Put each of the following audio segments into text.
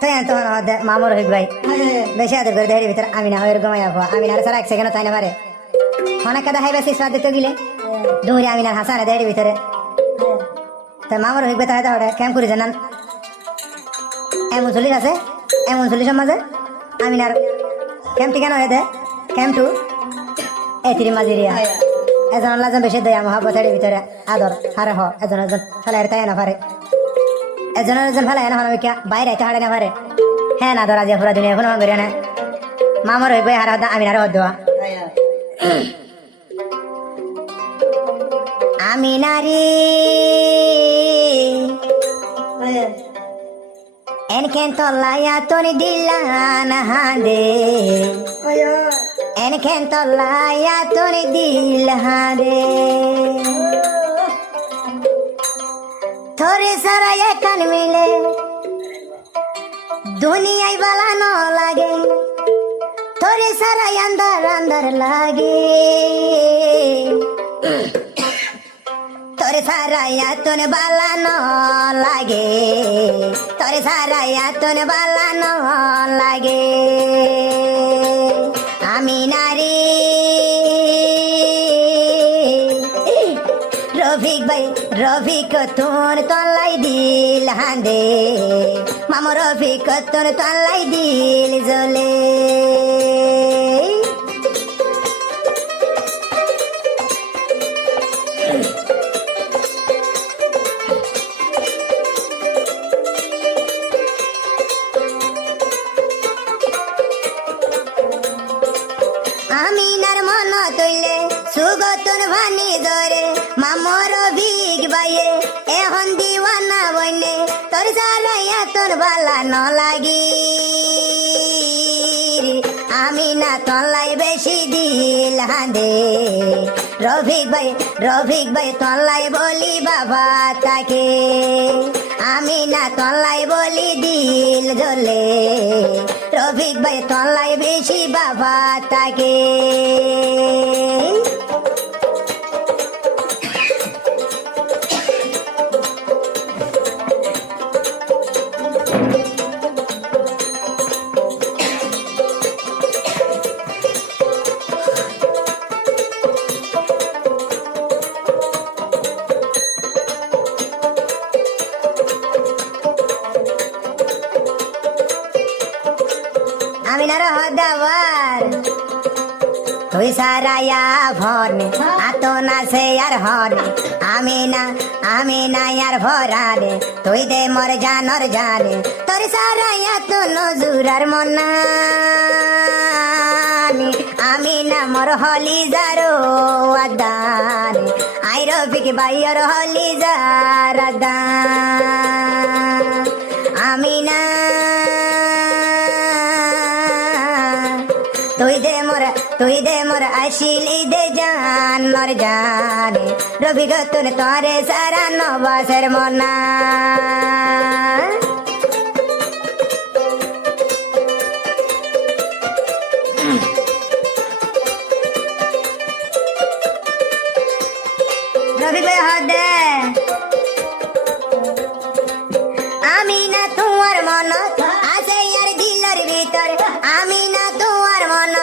তাই তখন মামুর হইক ভাই বেশি আদর করে দেহের ভিতরে আমি না হয় ঘুমাই আবো আমি না সারা এক সেকেন্ড তাই না পারে অনেক কথা হাইবা সেই স্বাদ দিতে গিলে দুই আমি না হাসানে দেহের ভিতরে তো মামুর হইক তাই তাহলে কেমন করে জানান এমন চল্লিশ আছে এমন চল্লিশের মাঝে আমি না কেম ঠিকানা হয়ে দে কেম টু এতিরি মাঝিরিয়া এজন আল্লাহ বেশি দেয় মহাব্বতের ভিতরে আদর হারে হ এজন এজন ফেলাই তাই না পারে এজনের এজন ফেলাই না হন বাইরে আইতে হারে না পারে হ্যাঁ না ধরা দিয়ে পুরা দুনিয়া কোনো করি না মামার হইব হারা আমি না হদ দেওয়া আমি নারী এনকেন তল্লাইয়া তোর দিলান হাঁদে এনকেন তল্লাইয়া তোর দিল হাঁদে থরে সারা একান মিলে দুনিয়ায় বালা ন লাগে তোরে সারা আন্দার আন্দার লাগে তোরে সারাইয়া তোনে বালা ন লাগে তোরে সারাইয়া তোনে বালা ন লাগে আমি নারী রফিক তোর তলাই দিল হাঁদে মামা রফিক তোর তলাই দিল জ্বলে আমিনার মন তৈলে সুগতন ভানি ধরে মামর ভিগ বাইয়ে এখন দিওয়ানা বইনে তোর জ্বালাইয়া তোর বালা ন লাগি আমি না তলাই বেশি দিল হাঁদে রফিক ভাই তলাই বলি বাবা তাকে আমি না তলাই বলি দিল জ্বলে রফিক ভাই তলাই বেশি বাবা তাকে আমি না হদাবার তুই সারাইয়া ভরনে আতো না সে আর হরে আমি না আর ভরানে তুই দে মর জানর জানে তোর সারাইয়া তো নজুরার মনানি আমি না মর হলি যারো আদানে আই রফিক বাইর হলি যার আদান আমি না তুই দে মোর আসিলি দে জান মর জানে রবিগতন তরে সারা নবাসের মনা রবি ভাই হদে আমি না তোমার মন আছে আর দিলের ভিতর আমি না তোমার মন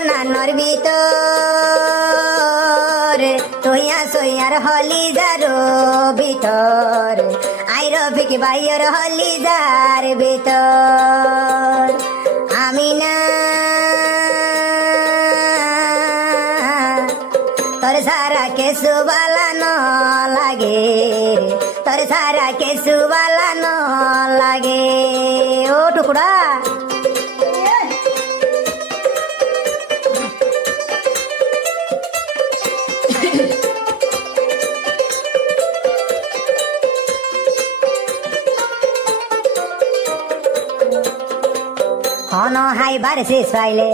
মনানোর ভিতর তুই আসইয়ার হলি যারো ভিতর আই রফিক ভাইয়ের হলি যার ভিতর আমি না তোর সারা কেসু বালানো লাগে তোর সারা কেসু বালানো লাগে ও টুকরা হন হাইবার শেষ পাইলে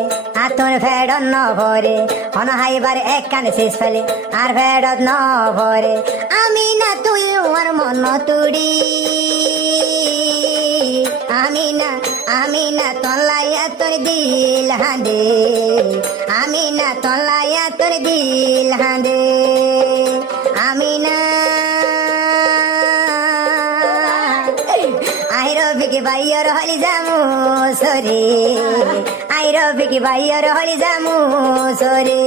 আতর ফেরত ন ভরে হন হাইবার এক কানে শেষ পাইলে আর ফেরত ন ভরে আমি না তুই আর মন তুড়ি আমি না তলাইয়া তোর দিল হাঁদে আমি না তলাইয়া তোর দিল হাঁদে আমি না ভাইয়র হলি জামু সরে আই রফিক ভাইয়র হলি জামু সরে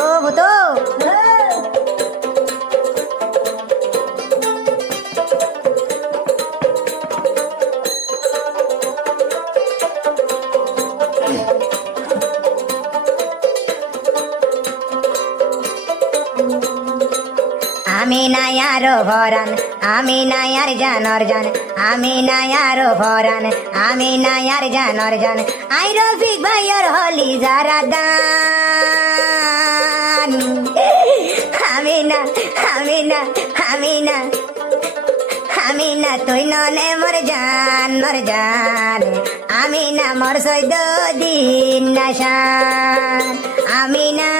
ও বুতো আমি নাই আরো ভরান আমি নাই আর জানর জান আমি নাই আরো ভরান আমি নাই আর জানর জান আই রফিক ভাইয়র হলি যারা দান আমি না আমি না আমি না আমি না তুই ননে মর জান আমি না মর সৈদ দিন নাশান আমি না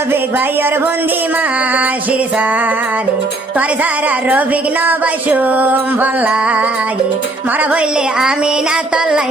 রফিক ভাইয়র বন্দি মাসির সানি তোর সারা রফিক নবাসুম ফল লাগে মরা বললে আমি না তল্লাই